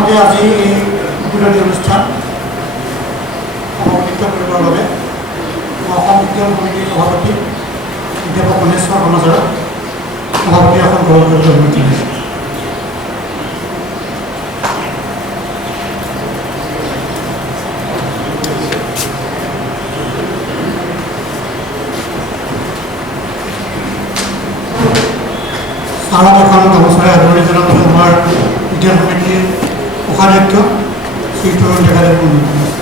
প্ৰথমতে আজি এই উদ্বোধনী অনুষ্ঠান সমাপতিত কৰিবৰ বাবে অসম বিজ্ঞান সমিতিৰ সভাপতি অধ্যাপক গণেশ্বৰ কৰ্মচাৰক সভাপতি আসন গ্ৰহণ কৰিবলৈ অনুৰোধ জনাইছোঁ। স্থানত এখন গামোচাৰে আদৰণি জনাবলৈ আমাৰ বিজ্ঞান সমিতিৰ কোষাধ্যক্ষ শ্ৰী তৰুণ ডেকাদেৱ অনুৰোধ জনাইছোঁ।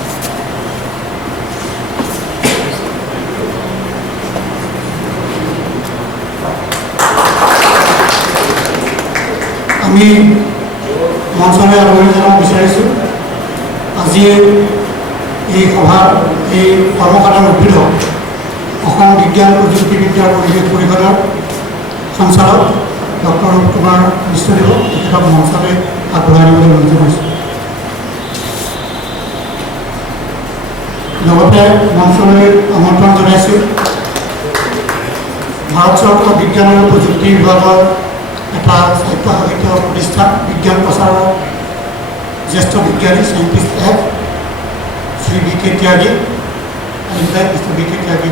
আমি মঞ্চলৈ আদৰণি জনাব বিচাৰিছোঁ আজিৰ এই সভা এই কৰ্মশালাৰ উদ্বোধক অসম বিজ্ঞান প্ৰযুক্তিবিদ্যাৰ পৰিৱেশ পৰিষদৰ সঞ্চালক ডক্টৰ ৰূপ কুমাৰ বিশ্বদেৱক তেখেতক মঞ্চলৈ আগবঢ়াই আনিবলৈ অনুৰোধ জনাইছোঁ। লগতে মঞ্চলৈ আমন্ত্ৰণ জনাইছোঁ ভাৰত চৰকাৰৰ বিজ্ঞান আৰু প্ৰযুক্তি বিভাগৰ এটা স্বায়ত্তশাসিত প্ৰতিষ্ঠান বিজ্ঞান প্ৰচাৰৰ জ্যেষ্ঠ বিজ্ঞানী চাইণ্টিষ্ট এফ শ্ৰী বি কে ত্যাগী মিষ্টাৰ বি কে ত্যাগী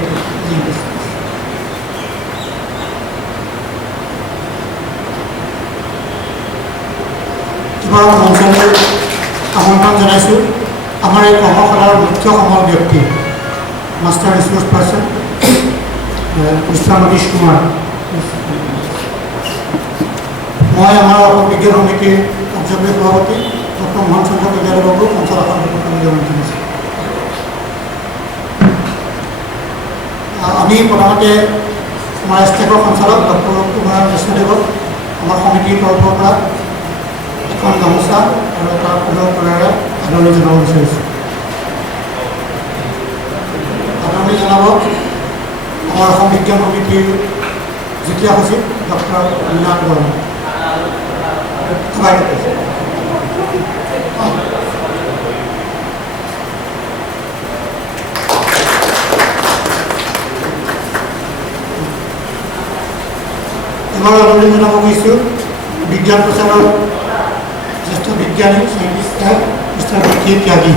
মঞ্চলৈ আমন্ত্ৰণ জনাইছোঁ আমাৰ এই কৰ্মশালাৰ মুখ্য সমল ব্যক্তি master resource person mister Manish Kumar. মই আমাৰ অসম বিজ্ঞান সমিতিৰ কাৰ্যবাহী সভাপতি ডক্টৰ মোহন চন্দ্ৰ কলিয়াদেৱকো সঞ্চালকখন জনাই জনাইছোঁ। আমি প্ৰথমতে আমাৰ ষ্টেকৰ সঞ্চালক ডক্টৰ ৰূপ কুমাৰ বিশ্বদেৱক আমাৰ সমিতিৰ তৰফৰ পৰা এখন গামোচা আৰু এটা ফুলৰ তলেৰে আদৰণি জনাব বিচাৰিছোঁ। আদৰণি জনাব আমাৰ অসম বিজ্ঞান সমিতিৰ যুটীয়া সচিব ডক্টৰ মীনাথ বৰ্মা। এবাৰ আদৰণি জনাব গৈছোঁ বিজ্ঞান প্ৰচাৰৰ জ্যেষ্ঠ বিজ্ঞানী চাইণ্টিষ্ট মিষ্টাৰ বি কে ত্যাগী।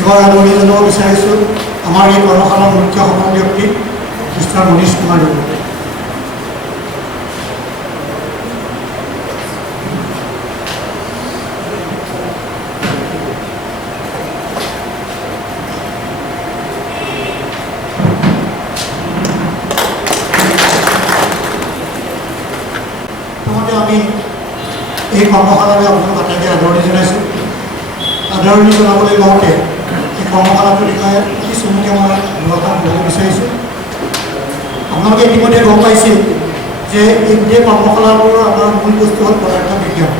এবাৰ আদৰণি জনাব বিচাৰিছোঁ আমাৰ এই কৰ্মশালাৰ মুখ্য সমল ব্যক্তি মিষ্টাৰ মনীষ কুমাৰ দেৱক। প্ৰথমতে আমি এই কৰ্মশালাৰে আপোনালোক আটাইকে আদৰণি জনাইছোঁ। আদৰণি জনাবলৈ লওঁতে এই কৰ্মশালাটোৰ বিষয়ে অতি চমুকৈ মই দুআষাৰ ক'ব বিচাৰিছোঁ। আপোনালোকে ইতিমধ্যে গম পাইছিল যে এই গোটেই কৰ্মশালাটোৰ আমাৰ মূল বস্তু হ'ল পদাৰ্থ বিজ্ঞান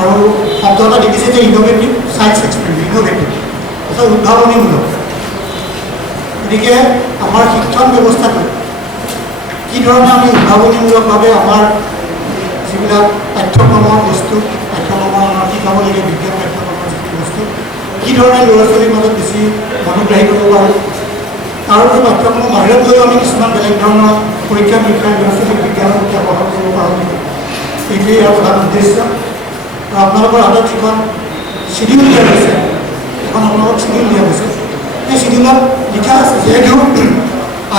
আৰু শব্দ এটা দেখিছে যে ইন'ভেটিভ ছায়েন্স এক্সপেৰিমেণ্ট। ইন'ভেটিভ অৰ্থাৎ উদ্ভাৱনীমূলক। গতিকে আমাৰ শিক্ষণ ব্যৱস্থাটো কি ধৰণে আমি উদ্ভাৱনীমূলকভাৱে আমাৰ যিবিলাক পাঠ্যক্ৰমৰ বস্তু পাঠ্যক্ৰমৰ আমাৰ শিকাব লাগে বিজ্ঞান পাঠ্যক্ৰমৰ যিখিনি বস্তু কি ধৰণে ল'ৰা ছোৱালীৰ মাজত বেছি মনোগ্ৰাহী কৰিব পাৰোঁ তাৰ উপৰি পাঠ্যক্ৰমৰ বাহিৰত গৈও আমি কিছুমান বেলেগ ধৰণৰ পৰীক্ষা নিৰীক্ষা ল'ৰা ছোৱালীক বিজ্ঞানৰ প্ৰতি আকৰ্ষণ কৰিব পাৰোঁ নেকি এইটোৱেই ইয়াৰ প্ৰধান উদ্দেশ্য। আৰু আপোনালোকৰ হাতত যিখন চিডিউল দিয়া হৈছে এখন আপোনালোকক চিডিউল দিয়া হৈছে সেই চিডিউলত লিখা আছে যিহেতু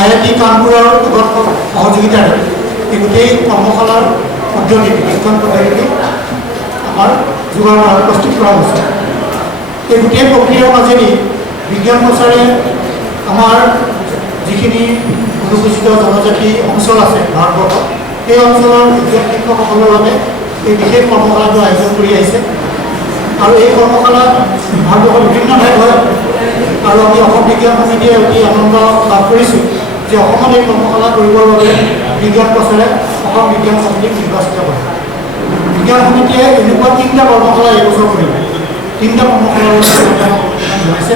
IIT কানপুৰৰ লগত সহযোগিতাৰে এই গোটেই কৰ্মশালাৰ পদ্ধতিটো শিক্ষণ পদ্ধতিটো আমাৰ যোগাৰ প্ৰস্তুত কৰা হৈছে। এই গোটেই প্ৰক্ৰিয়াৰ মাজেদি বিজ্ঞান প্ৰচাৰে আমাৰ যিখিনি অনুসূচিত জনজাতি অঞ্চল আছে ভাৰতবৰ্ষত সেই অঞ্চলৰ বিজ্ঞান শিক্ষকসকলৰ বাবে এই বিশেষ কৰ্মশালাটো আয়োজন কৰি আহিছে। আৰু এই কৰ্মশালা ভাৰতবৰ্ষৰ বিভিন্ন ঠাইত হয় আৰু আমি অসম বিজ্ঞান সমিতিয়ে অতি আনন্দ লাভ কৰিছোঁ যে অসমত এই কৰ্মশালা কৰিবৰ বাবে বিজ্ঞান প্ৰচাৰে অসম বিজ্ঞান সমিতিক নিৰ্বাচিত কৰে। বিজ্ঞান সমিতিয়ে এনেকুৱা 3টা কৰ্মশালা এইবছৰ কৰিব। 3টা কৰ্মশালাৰ জনাইছে।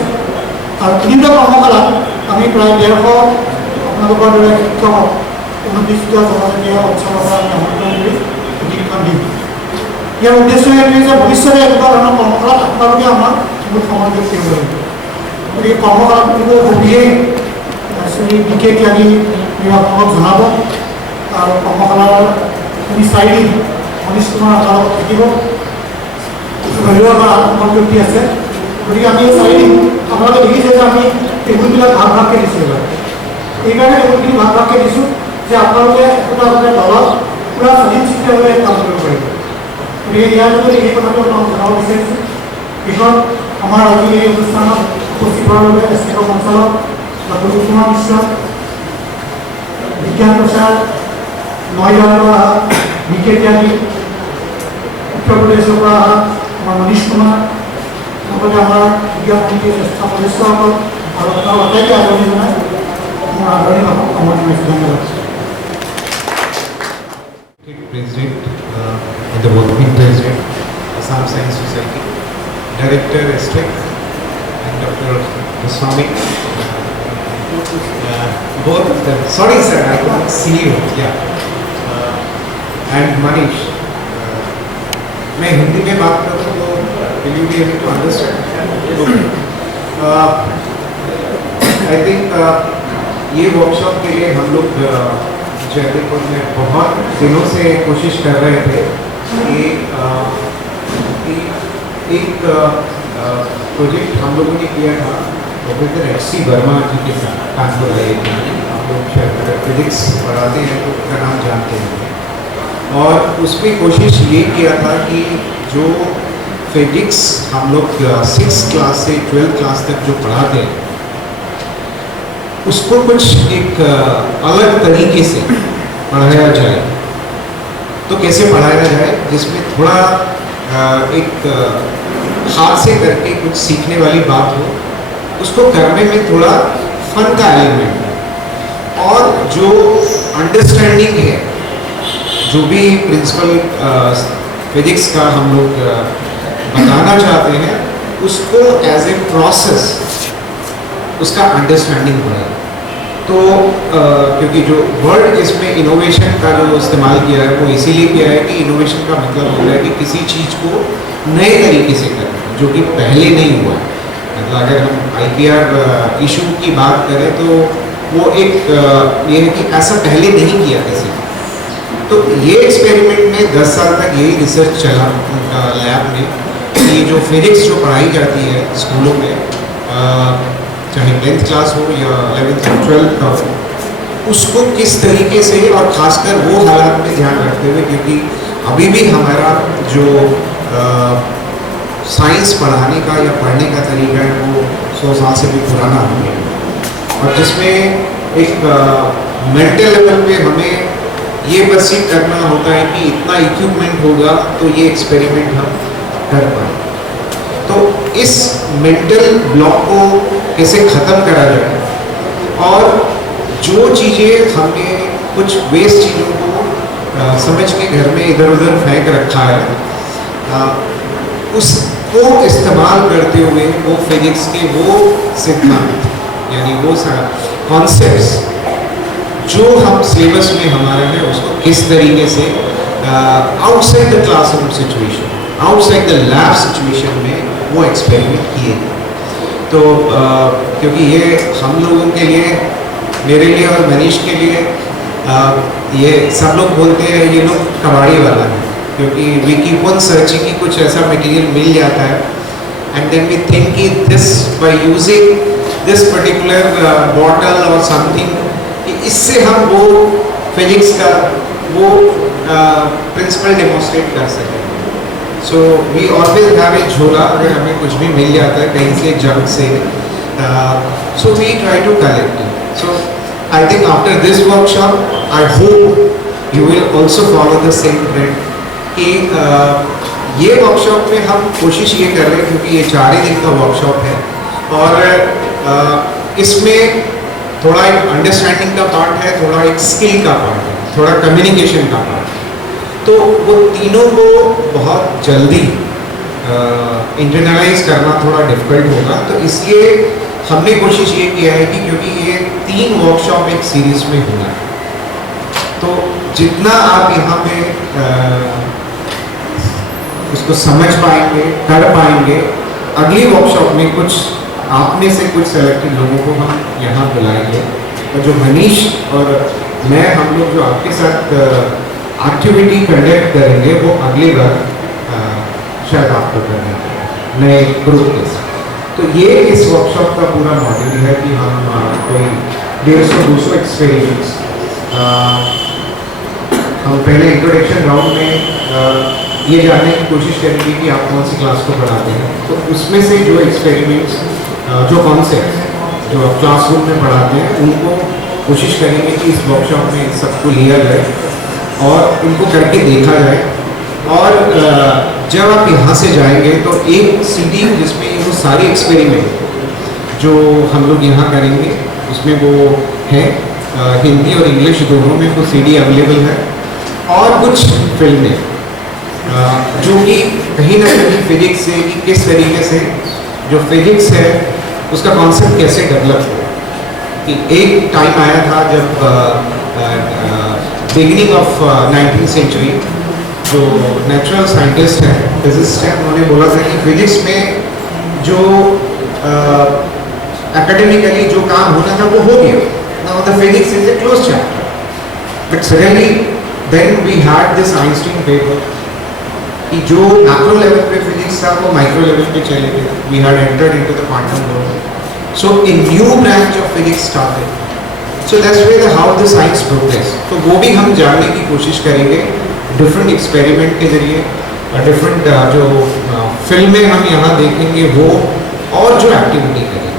और तीनटा कৰ্মশাला আমি प्राय 150 আপোনালোকৰ দৰে শিক্ষকক 29টা জনজাতীয় অঞ্চলৰ পৰা আমি আমন্ত্ৰণ কৰি প্ৰশিক্ষণ দিম। ইয়াৰ উদ্দেশ্য এইটোৱেই যে ভৱিষ্যতে এনেকুৱা ধৰণৰ কৰ্মশালাত আপোনালোকে আমাৰ মূল সমন্বয় কৰিব লাগিব। গতিকে কৰ্মশালাটোৰ সবিশেষ শ্ৰী বিকে ত্যাগী আপোনালোকক জনাব আৰু কৰ্মশালাৰ তিনি 4 দিন মনীষ কুমাৰ আপোনালোকক থাকিব। ঘৰুৱা আমাৰ আত্মসন্মান ব্যক্তি আছে। গতিকে আমি 4 দিন আপোনালোকে দেখিছে যে আমি টেবুলবিলাক ভাগ ভাগকৈ দিছোঁ এবাৰ। এইকাৰণে টেবুলখিনি ভাগ ভাগকৈ দিছোঁ যে আপোনালোকে একোটা দলত পূৰা স্বাধীনচিত্তভাৱে কাম কৰিব পাৰিব। গতিকে ইয়াৰ যোগেদি এই কথাটো আপোনালোকক জনাব বিচাৰিছোঁ। পিছত আমাৰ আজি এই অনুষ্ঠানত উপস্থিত হোৱাৰ বাবে এছটিএফ সঞ্চালক ডক্টৰ কুমাৰ মিশ্ৰ, বিজ্ঞান প্ৰচাৰ নয়দাৰ পৰা বিকে ত্যাগী, উত্তৰ প্ৰদেশৰ পৰা আমাৰ মনীষ কুমাৰ, লগতে আমাৰ বিজ্ঞান সমিতিৰ জ্যেষ্ঠ সদস্যসকল আৰু আপোনাৰ আটাইকে আদৰণি জনাই মোৰ আদৰণি ভাষণ সামৰণি মাৰিছোঁ। ধন্যবাদ। President and the working president, Assam Science Society, Director STEC, and Dr. Goswami. Both of them. Sorry, sir, I couldn't see you. Yeah. And Manish. मैं हिंदी में बात करूँ तो will you be able to understand? I think ये workshop के लिए हम लोग जयपुर में बहुत दिनों से कोशिश कर रहे थे कि एक प्रोजेक्ट हम लोगों ने किया था प्रोफेसर HC वर्मा जी के साथ कानपुर आए थे। हम लोग शायद फिजिक्स पढ़ाते हैं तो उनका नाम जानते हैं। और उसमें कोशिश ये किया था कि जो फिजिक्स हम लोग 6th क्लास से 12th क्लास तक जो पढ़ाते हैं उसको कुछ एक अलग तरीके से पढ़ाया जाए। तो कैसे पढ़ाया जाए जिसमें थोड़ा एक हाथ से करके कुछ सीखने वाली बात हो, उसको करने में थोड़ा फन का एलिमेंट और जो अंडरस्टैंडिंग है, जो भी प्रिंसिपल फिजिक्स का हम लोग बताना चाहते हैं उसको एज ए प्रोसेस उसका अंडरस्टैंडिंग हो रहा है। तो क्योंकि जो वर्ड इसमें इनोवेशन का जो इस्तेमाल किया है वो इसीलिए किया है कि इनोवेशन का मतलब होता है कि किसी चीज़ को नए तरीके से करना जो कि पहले नहीं हुआ है। मतलब अगर हम IPR इशू की बात करें तो वो एक ये है कि ऐसा पहले नहीं किया किसी ने। तो ये एक्सपेरिमेंट में 10 साल तक यही रिसर्च चला उनका लैब में कि जो फिजिक्स जो पढ़ाई जाती है स्कूलों में चाहे 10th क्लास हो या 11th या 12th का हो, उसको किस तरीके से और ख़ासकर वो हालात में ध्यान रखते हुए, क्योंकि अभी भी हमारा जो साइंस पढ़ाने का या पढ़ने का तरीका है वो 100 साल से भी पुराना हो गया और जिसमें एक मेंटल लेवल पे हमें ये परसीव करना होता है कि इतना इक्विपमेंट होगा तो ये एक्सपेरिमेंट हम कर पाए। तो इस मेंटल ब्लॉक को कैसे ख़त्म करा जाए और जो चीज़ें हमने कुछ वेस्ट चीज़ों को समझ के घर में इधर उधर फेंक रखा है उसको इस्तेमाल करते हुए वो फिजिक्स के वो सिद्धांत यानी वो कॉन्सेप्ट्स जो हम सिलेबस में हमारे हैं उसको किस तरीके से outside the classroom situation, outside the lab situation में वो एक्सपेरिमेंट किए। तो क्योंकि ये हम लोगों के लिए, मेरे लिए और मनीष के लिए ये सब लोग बोलते हैं ये लोग कबाड़ी वाला है, क्योंकि वी कीप ऑन सर्चिंग कि कुछ ऐसा मटेरियल मिल जाता है एंड देन वी थिंक कि this by using this particular bottle और समथिंग इससे हम वो फिजिक्स का वो प्रिंसिपल डेमोन्स्ट्रेट कर सकें। So we always have a jhola, अगर हमें कुछ भी मिल जाता है कहीं से जंक से, so we try to collect it. So I think after this workshop I hope you will also follow the same trend कि ये वर्कशॉप में हम कोशिश ये कर रहे हैं क्योंकि ये 4 ही दिन का वर्कशॉप है और इसमें थोड़ा एक अंडरस्टैंडिंग का पार्ट है, थोड़ा एक स्किल का पार्ट है, थोड़ा कम्युनिकेशन का पार्ट है। तो वो तीनों को बहुत जल्दी इंटरनलाइज करना थोड़ा डिफिकल्ट होगा। तो इसलिए हमने कोशिश ये किया है कि क्योंकि ये 3 वर्कशॉप एक सीरीज में होना है, तो जितना आप यहाँ पे उसको समझ पाएंगे, कर पाएंगे, अगली वर्कशॉप में कुछ आप में से कुछ सेलेक्टेड लोगों को हम यहाँ बुलाएंगे, और जो मनीष और मैं हम लोग जो आपके साथ एक्टिविटी कंडक्ट करेंगे वो अगली बार शायद आपको करना है नए ग्रुप के साथ। तो ये इस वर्कशॉप का पूरा मॉड्यूल है कि हम कोई 150-200 एक्सपेरिमेंट्स हम पहले इंट्रोडक्शन राउंड में ये जानने की कोशिश करेंगे कि आप कौन सी क्लास को पढ़ाते हैं, तो उसमें से जो एक्सपेरिमेंट्स जो कॉन्सेप्ट जो आप क्लासरूम में पढ़ाते हैं उनको कोशिश करेंगे कि इस वर्कशॉप में सबको लिया जाए और उनको करके देखा जाए। और जब आप यहाँ से जाएंगे तो एक सीडी जिसमें वो सारे एक्सपेरिमेंट जो हम लोग यहाँ करेंगे उसमें वो है हिंदी और इंग्लिश दोनों में वो सीडी अवेलेबल है, और कुछ फिल्में जो कि कहीं ना कहीं फिजिक्स से कि किस तरीके से जो फिजिक्स है उसका कॉन्सेप्ट कैसे डेवलप हो। कि एक टाइम आया था जब बिगिनिंग ऑफ 19th सेंचुरी जो नेचुरल साइंटिस्ट हैं, फिजिसिस्ट हैं, उन्होंने बोला था कि फिजिक्स में जो एकेडमिकली जो काम होना था वो हो गया, now the physics is a close chapter. But suddenly then we had this Einstein paper कि जो मैक्रो लेवल पे फिजिक्स था वो माइक्रो लेवल पे चले गया, we had entered into the quantum world, so a new branch of physics started. So that's way how the science progress. तो वो भी हम जानने की कोशिश करेंगे डिफरेंट एक्सपेरिमेंट के जरिए, डिफरेंट जो फिल्में हम यहाँ देखेंगे वो, और जो एक्टिविटी करेंगे।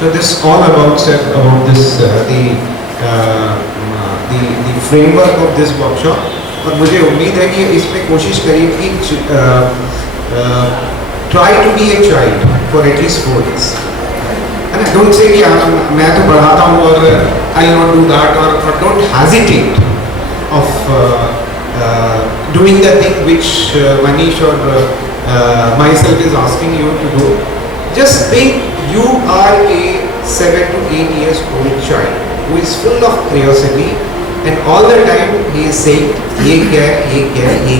So this all about this the framework of this workshop. और मुझे उम्मीद है कि इसमें कोशिश करिए कि try to be a child for at least 4 days, है ना। डोंट से कि मैं तो पढ़ाता हूँ और आई नॉट डू दैट, और don't hesitate of doing the thing which Manish or myself is asking you to do. Just think you are a 7 to 8 years old child who is full of curiosity and all the time he is saying ये क्या है, ये क्या है,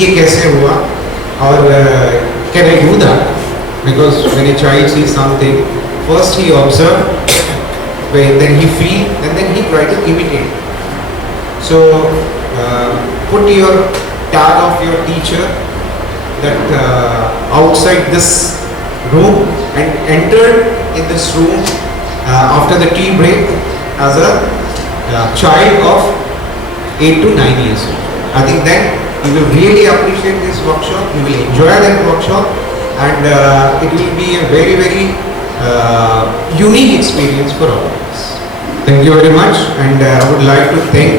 ये कैसे हुआ, और can I do that? Because when a child sees something, first he observe, then he feel, and then he try to imitate. So put your tag of your teacher that outside this room and entered in this room after the tea break as a child of 8 to 9 years old. I think then you will really appreciate this workshop, you will enjoy that workshop, and it will be a very, very unique experience for all of us. Thank you very much, and I would like to thank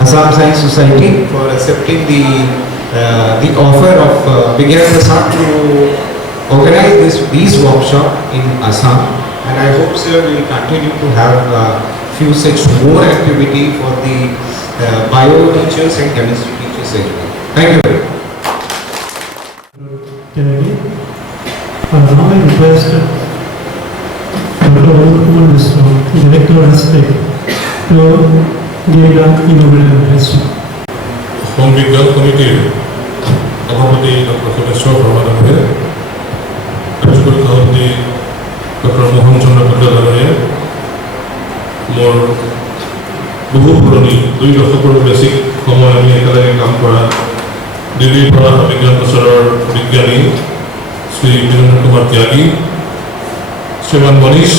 Assam Science Society for accepting the offer of Vigyan Prasad to organize these workshops in Assam, and I hope sir we will continue to have few such more activity for the bio teachers and chemistry teachers as well. Thank you very much. Now I request Dr. Kumar Mishra, Director of STEC, to give the inaugural address. From Vigyan Committee, Shabhapati Dr. Kuleshwar Bharmadahe, Principal Shabhapati Dr. Mohan Chandra Patel, মোৰ বহু পুৰণি 2 দশকৰ বেছি সময় আমি একেলগে কাম কৰা দিল্লীৰ পৰা বিজ্ঞান প্ৰচাৰৰ বিজ্ঞানী শ্ৰী বীৰেন্দ্ৰ কুমাৰ ত্যাগী, শ্ৰীমান মনীষ,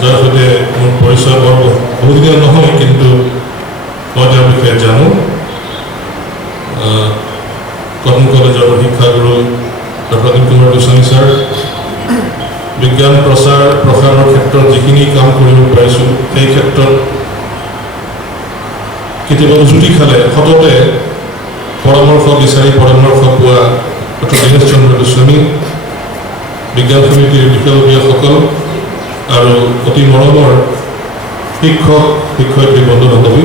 যাৰ সৈতে মোৰ পৰিচয় বৰ বহুদিনীয়া নহয়, কিন্তু মই তেওঁৰ বিষয়ে জানো। কটন কলেজৰ শিক্ষাগুৰু ডক্টৰ অনিল কুমাৰ গোস্বামী ছাৰ, বিজ্ঞান প্ৰসাৰৰ ক্ষেত্ৰত যিখিনি কাম কৰিব পাৰিছোঁ সেই ক্ষেত্ৰত কেতিয়াবা উজুতি খালে সততে পৰামৰ্শ বিচাৰি পৰামৰ্শ পোৱা ডক্টৰ দীনেশ চন্দ্ৰ গোস্বামী, বিজ্ঞান সমিতিৰ বিষয়ববীয়াসকল আৰু অতি মৰমৰ শিক্ষক শিক্ষয়িত্ৰী বন্ধু বান্ধৱী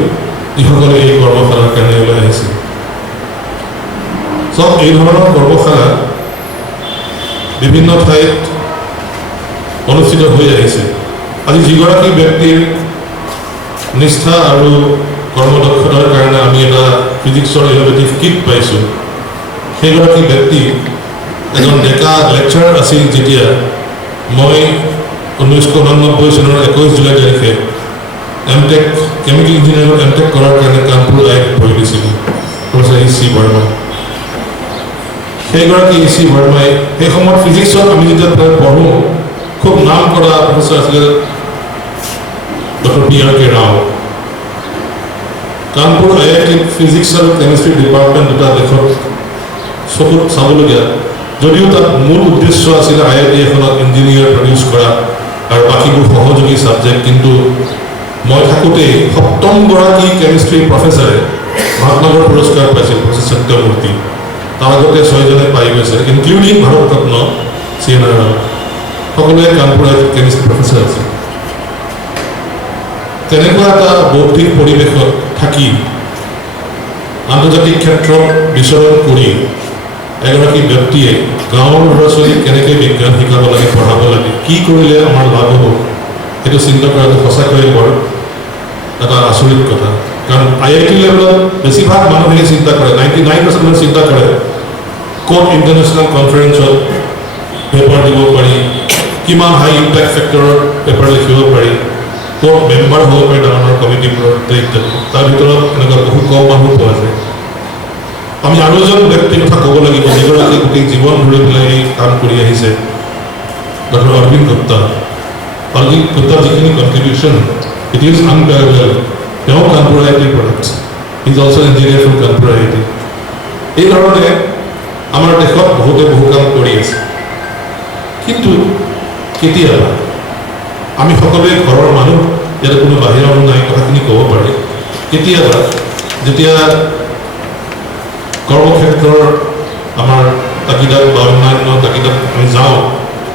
যিসকলে এই কৰ্মশালাৰ কাৰণে ওলাই আহিছে। চব এই ধৰণৰ কৰ্মশালা বিভিন্ন ঠাইত অনুষ্ঠিত হৈ আহিছে। আজি যিগৰাকী ব্যক্তিৰ নিষ্ঠা আৰু কৰ্মদক্ষতাৰ কাৰণে আমি এটা ফিজিক্সৰ ইনোভেটিভ কিট পাইছোঁ, সেইগৰাকী ব্যক্তি এজন ডেকা লেকচাৰাৰ আছিল যেতিয়া মই 1989 চনৰ 21 জুলাই তাৰিখে এমটেক কেমিকেল ইঞ্জিনিয়াৰিঙৰ এমটেক কৰাৰ কাৰণে কানপুৰ আইত ভৰি দিছিলোঁ, প্ৰফেচাৰ E.C. বৰ্মা। সেইগৰাকী E.C. বৰ্মাই সেই সময়ত ফিজিক্সত আমি যেতিয়া পঢ়োঁ খুব নাম কৰা প্ৰফেচাৰ আছিলে ডক্টৰ P.R.K. ৰাও। কানপুৰ IIT-ত ফিজিক্স আৰু কেমিষ্ট্ৰি ডিপাৰ্টমেণ্ট দুটা দেশত চকুত চাবলগীয়া, যদিও তাত মূল উদ্দেশ্য আছিলে IIT এখনত ইঞ্জিনিয়াৰ প্ৰডিউচ কৰা আৰু বাকীবোৰ সহযোগী ছাবজেক্ট, কিন্তু মই থাকোঁতেই 7মগৰাকী কেমিষ্ট্ৰি প্ৰফেচাৰে ভাৰতনগৰ পুৰস্কাৰ পাইছিল, প্ৰফেচাৰ সত্যমূৰ্তি। তাৰ আগতে 6জনে পাই গৈছে, ইনক্লুডিং ভাৰতৰত্ন C.N.R. ৰাও। সকলোৱে কানপুৰ IIT কেমিষ্ট্ৰি প্ৰফেচাৰ আছিল। তেনেকুৱা এটা বৌদ্ধিক পৰিৱেশত থাকি আন্তৰ্জাতিক ক্ষেত্ৰত বিচৰণ কৰি এগৰাকী ব্যক্তিয়ে গাঁৱৰ ল'ৰা ছোৱালীক কেনেকৈ বিজ্ঞান শিকাব লাগে, পঢ়াব লাগে, কি কৰিলে আমাৰ লাভ হ'ব, সেইটো চিন্তা কৰাটো সঁচাকৈয়ে বৰ এটা আচৰিত কথা। কাৰণ IIT লেভেলত বেছিভাগ মানুহে চিন্তা কৰে, 99% মানুহে চিন্তা কৰে ক'ত ইণ্টাৰনেশ্যনেল কনফাৰেঞ্চত পেপাৰ দিব পাৰি, কিমান হাই ইম্পেক্ট ফেক্টৰৰ পেপাৰ লিখিব পাৰি, ক'ত মেম্বাৰ হ'ব পাৰি ডাঙৰ কমিটিবোৰৰ ইত্যাদি। তাৰ ভিতৰত এনেকুৱা বহু কম মানুহ পোৱা যায়। আমি আৰু এজন ব্যক্তিৰ কথা ক'ব লাগিব, যিগৰাকী গোটেই জীৱন ধৰি পেলাই এই কাম কৰি আহিছে, ডক্টৰ অৰবিন্দ গুপ্তা। অৰবিন্দ গুপ্তাৰ যিখিনি কণ্ট্ৰিবিউশ্যন ইট ইজ আনপেৰেলেল। তেওঁ Kanpur IIT products, is also' engineer from Kanpur IIT। এই ধৰণে আমাৰ দেশত বহুতে বহু কাম কৰি আছে, কিন্তু কেতিয়াবা আমি সকলোৱে ঘৰৰ মানুহ, ইয়াত কোনো বাহিৰৰ মানুহ নাই, কথাখিনি ক'ব পাৰি। কেতিয়াবা যেতিয়া কৰ্মক্ষেত্ৰৰ আমাৰ তাগিদাত বা অন্যান্য তাগিদাত আমি যাওঁ,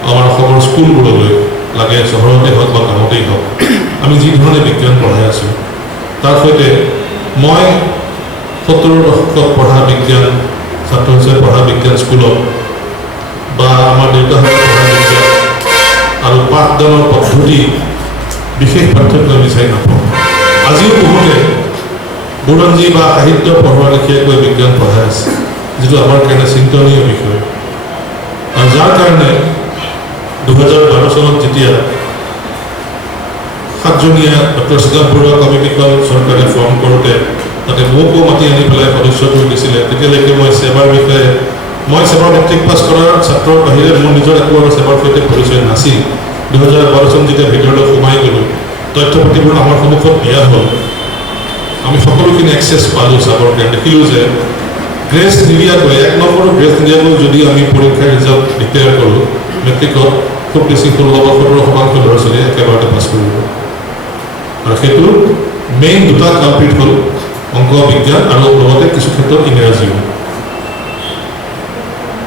আমাৰ অসমৰ স্কুলবোৰলৈ, লাগে চহৰতে হওক বা গাঁৱতেই হওক, আমি যি ধৰণে বিজ্ঞান পঢ়াই আছোঁ, তাৰ সৈতে মই 70ৰ দশকত পঢ়া বিজ্ঞান, ছাত্ৰ হিচাপে পঢ়া বিজ্ঞান স্কুলত বা আমাৰ দেউতাহঁতে পঢ়া বিজ্ঞান আৰু পাঠদানৰ পদ্ধতি বিশেষ পাৰ্থক্য বিচাৰি নাপাওঁ। আজিও বহুতে বুৰঞ্জী বা সাহিত্য পঢ়োৱা লেখীয়াকৈ বিজ্ঞান পঢ়াই আছে, যিটো আমাৰ কাৰণে চিন্তনীয় বিষয়। আৰু যাৰ কাৰণে 2012 চনত যেতিয়া 7জনীয়া ডক্টৰ সিদ্ধাৰ্থ বৰুৱা কমিটিখন চৰকাৰে ফৰ্ম কৰোঁতে তাতে মোকো মাতি আনি পেলাই সদস্য কৰি দিছিলে, তেতিয়ালৈকে মই ছেবাৰ বিষয়ে, মই ছেবাৰ মেট্ৰিক পাছ কৰাৰ ছাত্ৰৰ বাহিৰে মোৰ নিজৰ একো আৰু ছেবাৰ সৈতে পৰিচয় নাছিল। 2012 চন যেতিয়া ভিতৰলৈ সোমাই গ'লোঁ, তথ্য পাতিবোৰ আমাৰ সন্মুখত দিয়া হ'ল, আমি সকলোখিনি এক্সেছ পালোঁ চাবৰ কাৰণে। দেখিলোঁ যে গ্ৰেছ নিদিয়াকৈ, 1 নম্বৰৰ গ্ৰেছ নিদিয়াকৈ যদি আমি পৰীক্ষাৰ ৰিজাল্ট ডিক্লেয়াৰ কৰোঁ, মেট্ৰিকত খুব বেছি 16 বা 17% ল'ৰা ছোৱালীয়ে একেবাৰতে পাছ কৰিব। আৰু সেইটো মেইন দুটা কালপিট হ'ল অংক বিজ্ঞান আৰু লগতে কিছু ক্ষেত্ৰত ইংৰাজীও।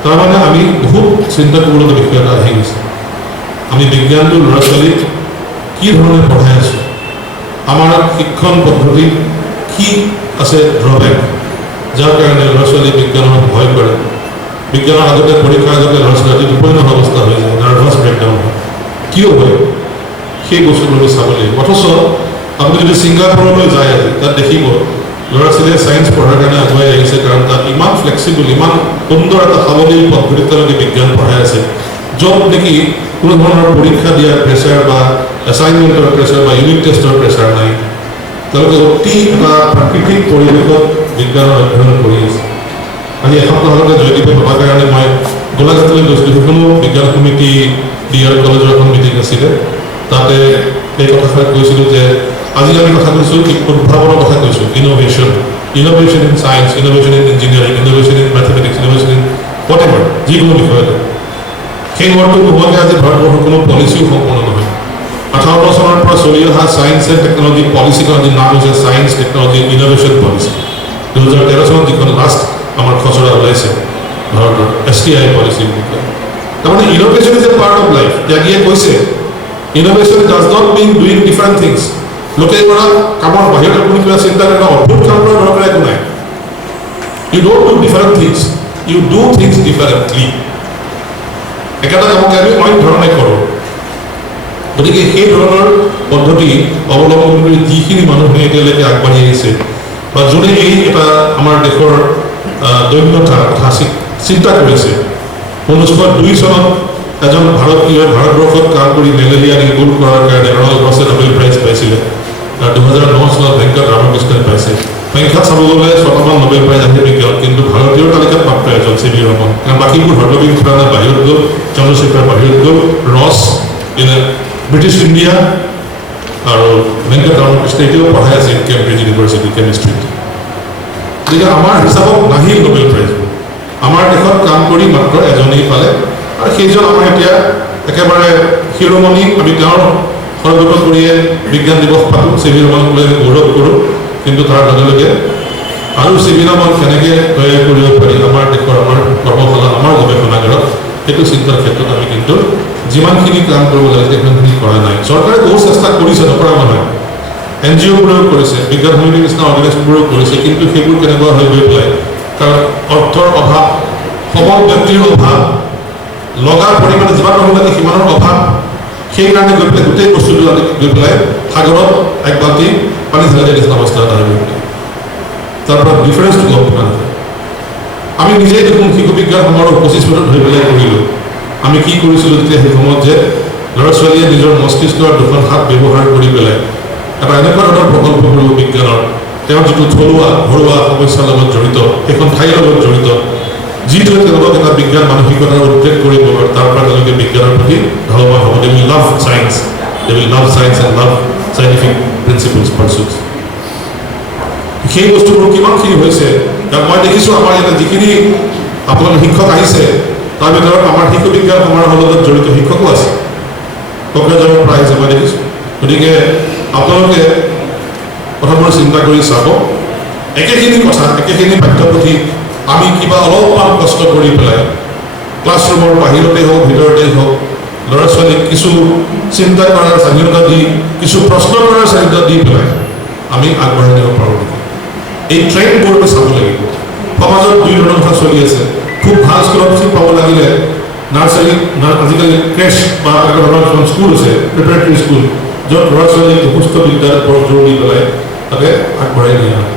তাৰমানে আমি বহুত চিন্তা কৰিবলগীয়া বিষয় এটা আহি গৈছে। আমি বিজ্ঞানটো ল'ৰা ছোৱালীক কি ধৰণে পঢ়াই আছোঁ, আমাৰ শিক্ষণ পদ্ধতিত কি আছে ড্ৰবেক, যাৰ কাৰণে ল'ৰা ছোৱালী বিজ্ঞানৰ ভয় কৰে। বিজ্ঞানৰ আগতে, পৰীক্ষাৰ আগতে ল'ৰা ছোৱালী টোপনি নহা অৱস্থা হৈ যায়, নাৰ্ভাছ ব্ৰেকডাউন হয়। কিয় হয় সেই বস্তুবোৰ আমি চাব লাগিব। অথচ আপুনি যদি ছিংগাপুৰলৈ যায়, আজি তাত দেখিব ল'ৰা ছোৱালীয়ে ছায়েন্স পঢ়াৰ কাৰণে আগুৱাই আহিছে, কাৰণ তাত ইমান ফ্লেক্সিবল, ইমান সুন্দৰ এটা সাৱলীল পদ্ধতিত তেওঁলোকে বিজ্ঞান পঢ়াই আছে, য'ত নেকি কোনো ধৰণৰ পৰীক্ষা দিয়াৰ প্ৰেছাৰ বা এছাইনমেণ্টৰ প্ৰেছাৰ বা ইউনিট টেষ্টৰ প্ৰেছাৰ নাই। তেওঁলোকে অতি এটা প্ৰাকৃতিক পৰিৱেশত বিজ্ঞানৰ অধ্যয়ন কৰি আছে। আজি এসপ্তাহ আগতে জয়দীপে ভবাৰ কাৰণে মই গোলাঘাটলৈ গৈছিলোঁ, সেইখনো বিজ্ঞান সমিতি DR কলেজৰ এখন মিটিং আছিলে। তাতে সেই কথাষাৰ কৈছিলোঁ যে আজি আমি কথা কৈছোঁ উদ্ভাৱনৰ কথা কৈছোঁ, innovation in science, innovation in engineering, innovation in mathematics, innovation in what ever, যিকোনো বিষয়তে। সেই ৱৰ্ডটো নোহোৱাকৈ আজি ভাৰতবৰ্ষৰ কোনো পলিচিও সম্পূৰ্ণ নহয়। 18 চনৰ পৰা চলি অহা ছায়েন্স এণ্ড টেকনলজি পলিচিখন আজি নাম হৈছে ছায়েন্স টেকনলজি ইনোভেশ্যন পলিচি। 2013 চনত যিখন লাষ্ট আমাৰ খচৰা ওলাইছে ভাৰতৰ STI পলিচি বুলি কয়। তাৰমানে innovation is a part of life. ত্যাগীয়ে কৈছে innovation does not mean doing different things. লোকে কৰা কামৰ বাহিৰত আপুনি কিবা চিন্তা কৰা অদ্ভুত কাম কৰাৰ দৰকাৰ একো নাই। You don't do different things, you do things differently. একেটা কামকে আমি অইন ধৰণে কৰোঁ। গতিকে সেই ধৰণৰ পদ্ধতি অৱলম্বন কৰি যিখিনি মানুহে এতিয়ালৈকে আগবাঢ়ি আহিছে বা যোনে এই এটা আমাৰ দেশৰ দৈন্যতাৰ কথা চিন্তা কৰিছে 1902 চনত এজন ভাৰতীয় ভাৰতবৰ্ষত কাম কৰি মেলেৰিয়া নিৰ্মূল কৰাৰ কাৰণে ৰনাল্ড ৰছে নোবেল প্ৰাইজ পাইছিলে আৰু 2009 চনত ভেংকট ৰামকৃষ্ণই পাইছে সংখ্যা চাব গ'লে 6টামান নোবেল প্ৰাইজ আছে বিজ্ঞান কিন্তু ভাৰতীয় তালিকাত মাত্ৰ এজন চি.ভি. ৰমন কাৰণ বাকীবোৰ হৰগোবিন্দ খুৰানা বাহিৰত গ'ল চন্দ্ৰশেখৰ বাহিৰত গ'ল ৰছ ব্ৰিটিছ ইণ্ডিয়া আৰু ভেংকট ৰামকৃষ্ণ এতিয়াও পঢ়াই আছে কেম্ব্ৰিজ ইউনিভাৰ্চিটি কেমিষ্ট্ৰিত গতিকে আমাৰ হিচাপত নাহিল নোবেল প্ৰাইজবোৰ আমাৰ দেশত কাম কৰি মাত্ৰ এজনেই পালে আৰু সেইজন আমাৰ এতিয়া একেবাৰে শিৰোমণি আমি তেওঁৰ সৰ্বত কৰিয়ে বিজ্ঞান দিৱস পাতোঁ চি.ভি. ৰমনক লৈ গৌৰৱ কৰোঁ কিন্তু তাৰ লগে লগে আৰু চি.ভি. ৰমন কেনেকৈ তৈয়াৰ কৰিব পাৰি আমাৰ দেশৰ আমাৰ কৰ্মশালা আমাৰ গৱেষণাগাৰত সেইটো চিন্তাৰ ক্ষেত্ৰত আমি কিন্তু যিমানখিনি কাম কৰিব লাগে সেইখিনি কৰা নাই চৰকাৰে বহুত চেষ্টা কৰিছে নকৰা নহয় NGOবোৰেও কৰিছে বিজ্ঞান সমিতিৰ নিচিনা অৰ্গেনাইজেশ্যনবোৰেও কৰিছে কিন্তু সেইবোৰ কেনেকুৱা হৈ গৈ পেলাই কাৰণ অৰ্থৰ অভাৱ সবল ব্যক্তিৰ অভাৱ লগা পৰিমাণে যিমান হ'ব লাগে সিমানৰ অভাৱ সেইকাৰণে গৈ পেলাই গোটেই বস্তুটো গৈ পেলাই সাগৰত এক বাল্টি পানী ঢালি নিচিনা অৱস্থা এটা হৈ গৈ পেলাই তাৰ পৰা ডিফাৰেঞ্চটো গম পোৱা নাযায় আমি নিজেই দেখোন শিশু বিজ্ঞান সমাৰোহ 25 মিনিট ধৰি পেলাই কৰিলোঁ আমি কি কৰিছিলোঁ তেতিয়া সেই সময়ত যে ল'ৰা ছোৱালীয়ে নিজৰ মস্তিষ্কৰ দুখন হাত ব্যৱহাৰ কৰি পেলাই এটা এনেকুৱা ধৰণৰ প্ৰকল্প কৰিব বিজ্ঞানৰ তেওঁৰ যিটো থলুৱা ঘৰুৱা সমস্যাৰ লগত জড়িত সেইখন ঠাইৰ লগত জড়িত যিটোৱে তেওঁলোকক এটা বিজ্ঞান মানসিকতাৰ উদ্বেগ কৰিব আৰু তাৰ পৰা তেওঁলোকে বিজ্ঞানৰ প্ৰতি ধাৱমান হ'ব they will love science and love scientific principles pursuits সেই বস্তুবোৰ কিমানখিনি হৈছে কাৰণ মই দেখিছোঁ আমাৰ ইয়াতে যিখিনি আপোনালোকৰ শিক্ষক আহিছে তাৰ ভিতৰত আমাৰ শিশু বিজ্ঞান সমাৰোহৰ লগত জড়িত শিক্ষকো আছে কোকৰাঝাৰৰ পৰা আহিছে মই দেখিছোঁ গতিকে আপোনালোকে কথাবোৰ চিন্তা কৰি চাব একেখিনি কথা একেখিনি পাঠ্যপুথি আমি কিবা অলপমান কষ্ট কৰি পেলাই ক্লাছৰুমৰ বাহিৰতেই হওক ভিতৰতেই হওক ল'ৰা ছোৱালীক কিছু চিন্তা কৰাৰ স্বাধীনতা দি কিছু প্ৰশ্ন কৰাৰ স্বাধীনতা দি পেলাই আমি আগবাঢ়ি নিব পাৰোঁ এই ট্ৰেণ্ডবোৰ আমি চাব লাগিব সমাজত দুই ধৰণৰ কথা চলি আছে খুব ভাল স্কুলত চিট পাব লাগিলে নাৰ্চাৰী আজিকালি ক্ৰেছ বা এনেকুৱা ধৰণৰ কিছুমান স্কুল আছে প্ৰিপেৰেটৰী স্কুল য'ত ল'ৰা ছোৱালীক সুস্থ বিদ্যাৰ ওপৰত জোৰ দি পেলাই তাতে আগবঢ়াই নিয়া হয়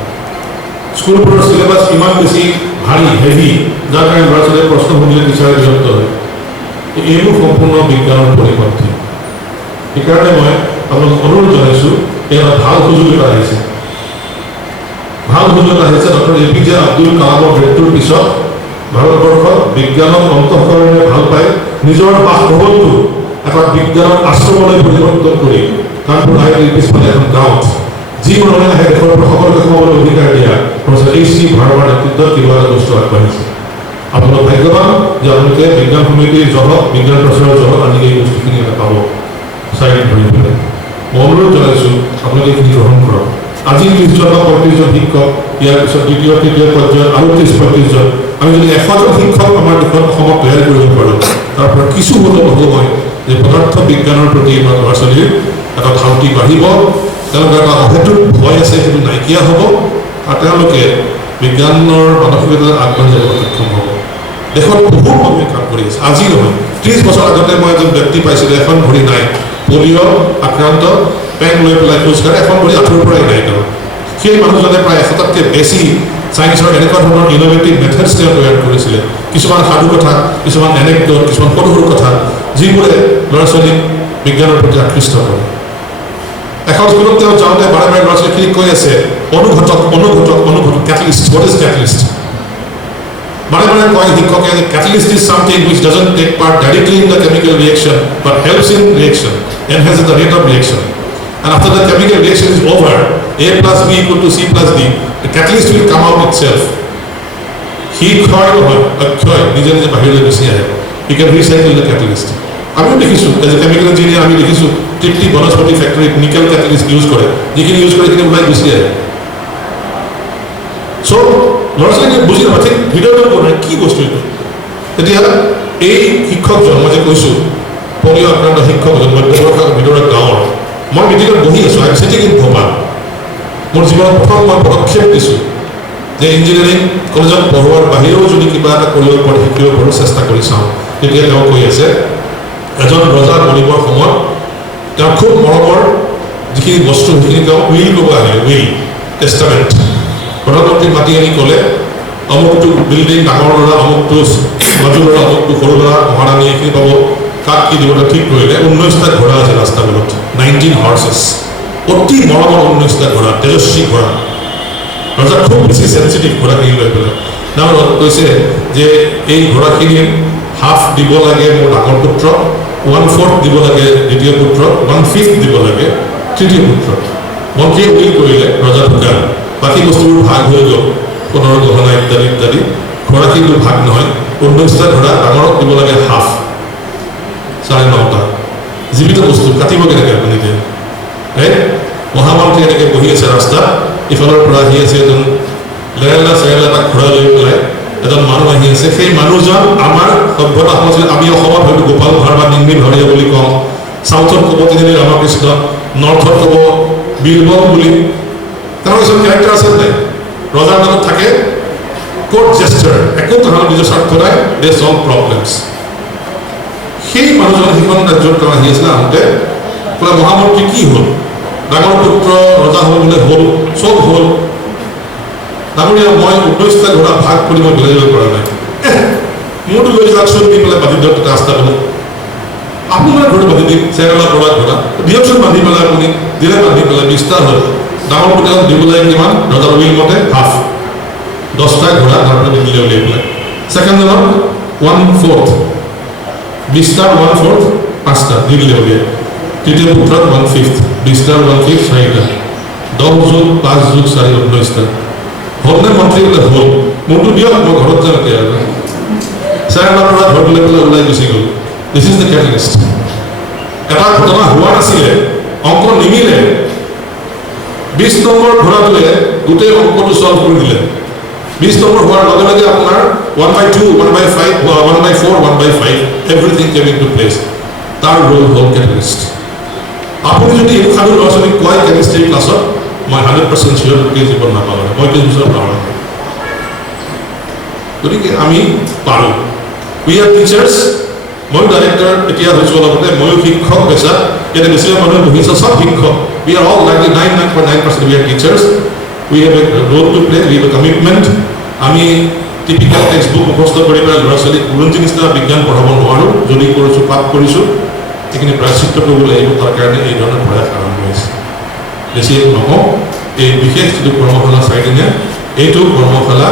স্কুলবোৰৰ চিলেবাছ ইমান বেছি ভাৰী হেভি যাৰ কাৰণে ল'ৰা ছোৱালীয়ে প্ৰশ্ন শুনিলে টিচাৰে বিৰক্ত হয় এইবোৰ সম্পূৰ্ণ বিজ্ঞানৰ পৰিপন্থী সেইকাৰণে মই আপোনালোকক অনুৰোধ জনাইছোঁ এটা ভাল সুযোগ এটা আহিছে ডক্টৰ APJ আব্দুল কালামৰ মৃত্যুৰ পিছত ভাৰতবৰ্ষত বিজ্ঞানক অন্তঃকৰণে ভাল পাই নিজৰ বাসভৱনটো এটা বিজ্ঞানৰ আশ্ৰমলৈ পৰিৱৰ্তন কৰি কানপুৰ IIT পিছফালে এখন গাঁৱত যি মানুহে আহে দেশৰ পৰা সকলোকে সোমাবলৈ অধিকাৰ দিয়া প্ৰফেচৰ H.C. ভাৰ্মাৰ নেতৃত্বত কিবা এটা বস্তু আগবাঢ়িছে আপোনালোক ভাগ্যৱান যে আপোনালোকে বিজ্ঞান সমিতিৰ জহত বিজ্ঞান প্ৰচাৰৰ জহত আজিকালি এই বস্তুখিনি এটা পাব চাৰিদিন ধৰি পেলাই মই অনুৰোধ জনাইছোঁ আপোনালোকে এইখিনি গ্ৰহণ কৰক আজি 30জন বা 35জন শিক্ষক ইয়াৰ পিছত দ্বিতীয় তৃতীয় পৰ্যায়ত আৰু 30-35জন আমি যদি 100জন শিক্ষক আমাৰ দেশত অসমত তৈয়াৰ কৰিব পাৰোঁ তাৰ পৰা কিছু হ'লেও হ'ব মই যে পদাৰ্থ বিজ্ঞানৰ প্ৰতি আমাৰ ল'ৰা ছোৱালীৰ এটা ধাউতি বাঢ়িব তেওঁলোকৰ এটা অহেতুক ভয় আছে সেইটো নাইকিয়া হ'ব আৰু তেওঁলোকে বিজ্ঞানৰ মানসিকতা আগবাঢ়ি যাব সক্ষম হ'ব দেশত বহুত মানুহে কাম কৰি আছে আজি নহয় 30 বছৰ আগতে মই এজন ব্যক্তি পাইছিলোঁ এখন ভৰি নাই পলিঅ' আক্ৰান্ত পেন লৈ পেলাই খোজকাঢ়ে এখন ভৰি আঁঠুৰ পৰাই নাই তেওঁ সেই মানুহজনে প্ৰায় 100টাতকৈ বেছি ছায়েন্সৰ এনেকুৱা ধৰণৰ ইন'ভেটিভ মেথডছ তেওঁ তৈয়াৰ কৰিছিলে কিছুমান সাধু কথা কিছুমান এনেক্ডট কিছুমান সৰু সৰু কথা যিবোৰে ল'ৰা ছোৱালীক বিজ্ঞানৰ প্ৰতি আকৃষ্ট কৰে এখন স্কুলত তেওঁ যাওঁতে বাৰে বাৰে ল'ৰা ছোৱালীখিনিক কৈ আছে অনুঘটক কেটালিষ্ট হোৱাট ইজ কেটালিষ্ট বাৰে বাৰে কয় শিক্ষকে যে catalyst is something which doesn't take part directly in the chemical reaction but helps in reaction enhances the rate of reaction and after the chemical reaction is over A plus B equal to C plus D the catalyst will come out itself he ক্ষয় নহয় অক্ষয় নিজে নিজে বাহিৰলৈ গুচি আহে he can recycle the catalyst আমিও দেখিছোঁ as a chemical engineer আমি দেখিছোঁ তৃপ্তি বনস্পতি ফেক্টৰীত নিকেল কেটালিষ্ট ইউজ কৰে যিখিনি ইউজ কৰে সেইখিনি ওলাই গুচি আহে চ' ল'ৰা ছোৱালীয়ে বুজি নাপায় ঠিক ভিডিঅ'টো কৰে কি বস্তু এইটো এতিয়া এই শিক্ষকজন মই যে কৈছোঁ পলিঅ' আক্ৰান্ত শিক্ষকজন মধ্যবৰ্ষৰ ভিতৰত গাঁৱৰ মই মিটিঙত বহি আছোঁ I am cheating in Bhopal মোৰ জীৱনত প্ৰথম মই পদক্ষেপ দিছোঁ যে ইঞ্জিনিয়াৰিং কলেজত পঢ়োৱাৰ বাহিৰেও যদি কিবা এটা কৰিব পাৰোঁ শিকিব পাৰোঁ চেষ্টা কৰি চাওঁ তেতিয়া তেওঁ কৈ আছে এজন ৰজা মৰিবৰ সময়ত তেওঁ খুব মৰমৰ যিখিনি বস্তু সেইখিনি তেওঁ উইল ক'ব আহিলে, উইল টেষ্টামেণ্ট। প্ৰধানমন্ত্ৰী মাতি আনি ক'লে অমুকটো বিল্ডিং ডাঙৰ ল'ৰা, অমুকটো মাজু ল'ৰা, অমুকটো সৰু ল'ৰা, মহাৰাণী এইখিনি পাব, কাক কি দিব ঠিক কৰিলে। 19টা ঘোঁৰা আছে ৰাস্তাবোৰত, 19 হৰ্চেছ, অতি মৰমৰ 19টা ঘোঁৰা, তেজস্বী ঘোঁৰা। ৰজা খুব বেছি চেঞ্চিটিভ ঘোঁৰাখিনি লৈ পেলাই তেওঁ কৈছে যে এই ঘোঁৰাখিনিৰ হাফ দিব লাগে মোৰ ডাঙৰ পুত্ৰক, 1/4 দিব লাগে দ্বিতীয় পুত্ৰক, 1/5 দিব লাগে তৃতীয় পুত্ৰক। মন্ত্ৰীয়ে উইল কৰিলে, ৰজা ঢুকাল, বাকী বস্তুবোৰ ভাগ হৈ গ'ল, সোণৰ গহনা ইত্যাদি ইত্যাদি। ঘোঁৰা কিন্তু ভাগ নহয়, 19টা ঘোঁৰা, ডাঙৰক দিব লাগে হাফ, 9.5টা। জীৱিত বস্তু কাটিব কেনেকৈ আপুনি এতিয়া? মহামন্ত্ৰী এনেকৈ বহি আছে ৰাস্তাত, ইফালৰ পৰা আহি আছে এজন লেৰেলা চেৰেলা এটা ঘোঁৰা লৈ পেলাই এজন মানুহ আহি আছে। সেই মানুহজন আমাৰ সভ্যতা সংস্কৃতি, আমি অসমত হয়তো গোপাল ভাঁড় বা নিৰ্মল ভৰিয়া বুলি কওঁ, চাউথত ক'ব তিনিআলি ৰামকৃষ্ণ, নৰ্থত ক'ব বীৰবল বুলি। তেওঁৰ কিছুমান কেৰেক্টাৰ আছে নাই? ৰজাৰ নামত থাকে কোৰ্ট জেষ্টাৰ, একো ধৰণৰ নিজৰ স্বাৰ্থ নাই, দে চল্ভ প্ৰব্লেমছ। সেই মানুহজন সেইখন ৰাজ্যত তেওঁ আহি আছিলে, আহোঁতে বোলে মহামন্ত্ৰী কি হ'ল? ডাঙৰ পুত্ৰ ৰজা হ'ল বোলে, হ'ল, চব হ'ল। ডাঙৰীয়া মই 19টা ঘোঁৰা ভাগ কৰি মই বেলেগ যাব পৰা নাই। মোৰতো লৈ যাওকচোন দি পেলাই বান্ধি দিয়ক ৰাস্তা পালে। আপোনাৰ ঘৰটো বান্ধি দিম, চেৰেলা পৰা ঘোঁৰা দিয়কচোন বান্ধি পেলাই, আপুনি দিলে বান্ধি পেলাই 20টা হ'ল। ডাঙৰ পুতেক দিব লাগে কিমান? ৰজাৰ উইল মতে হাফ, 10টা ঘোঁৰা তাৰপৰা দিলে উলিয়াই পেলাই। ছেকেণ্ডজনক 1/4, 20টাৰ 1/4, 5টা দি দিলে উলিয়াই। তৃতীয় পুত্ৰত 1/5, 20টাৰ 1/5, 4টা, 10 যোগ 5 যোগ 4, 19টা। হ'লনে মন্ত্ৰী? বোলে হ'ল। মোৰতো দিয়ক, মই ঘৰত যাম এতিয়া। চেৰেলাৰ পৰা ঘৰত লৈ পেলাই ওলাই গুচি গ'ল। This is the catalyst. এটা ঘটনা হোৱা নাছিলে, অংক নিমিলে, 20 নম্বৰ ঘোঁৰাটোৱে গোটেই অংকটো চল্ভ কৰি দিলে। 20 নম্বৰ হোৱাৰ লগে লগে আপোনাৰ 1/2, 1/5, 1/4, 1/5 everything came in to place. তাৰ ৰোল হ'ল কেটালিষ্ট। আপুনি যদি এই সাধু ল'ৰা ছোৱালীক কয় কেমিষ্ট্ৰি ক্লাছত, মই 100% চিয়ৰ গোটেই জীৱন নাপালোঁ, 35 বছৰ পাৰোঁ। গতিকে আমি পাৰোঁ। উই আৰ টিচাৰ্ছ। ময়ো ডাইৰেক্টৰ এতিয়া হৈছোঁ অলপতে, ময়ো শিক্ষক পেছা। ইয়াতে বেছিভাগ মানুহে বহিছে চব শিক্ষক। We are all 99.9% we are teachers. We have a role to play, we have a commitment. আমি টিপিকেল টেক্সট বুক মুখস্থ কৰি পেলাই ল'ৰা ছোৱালীক বুৰঞ্জী নিচিনা বিজ্ঞান পঢ়াব নোৱাৰোঁ। যদি কৰিছোঁ, পাপ কৰিছোঁ, সেইখিনি প্ৰায়শ্চিত্ত কৰিব লাগিব। তাৰ কাৰণে এই ধৰণৰ প্ৰয়াস আৰম্ভ হৈছে। বেছি নকওঁ, এই বিশেষ যিটো কৰ্মশালা 4 দিনীয়া, এইটো কৰ্মশালা